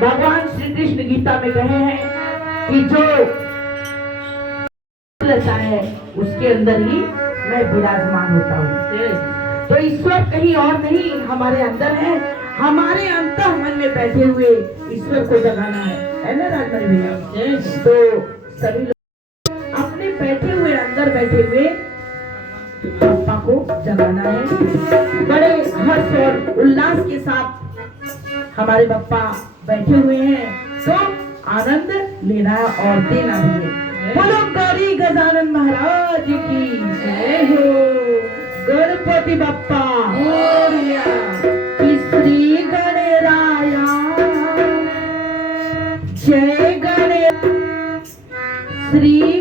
भगवान श्री कृष्ण गीता में कहे हैं कि जो लेता है उसके अंदर ही मैं विराजमान होता हूँ। तो ईश्वर कहीं और नहीं हमारे अंदर है, हमारे अंतर मन में बैठे हुए ईश्वर को जगाना है ना राजमणि भैया। तो सभी लोग अपने बैठे हुए अंदर बैठे हुए पापा को जगाना है। बड़े हर्ष और उल्लास के साथ हमारे पापा बैठे हुए हैं, तो आनंद लेना और देना भी है। बोलो गौरी गजानन महाराज की जय हो। गणपति बप्पा मोरया। श्री गणराया जय गणेश। श्री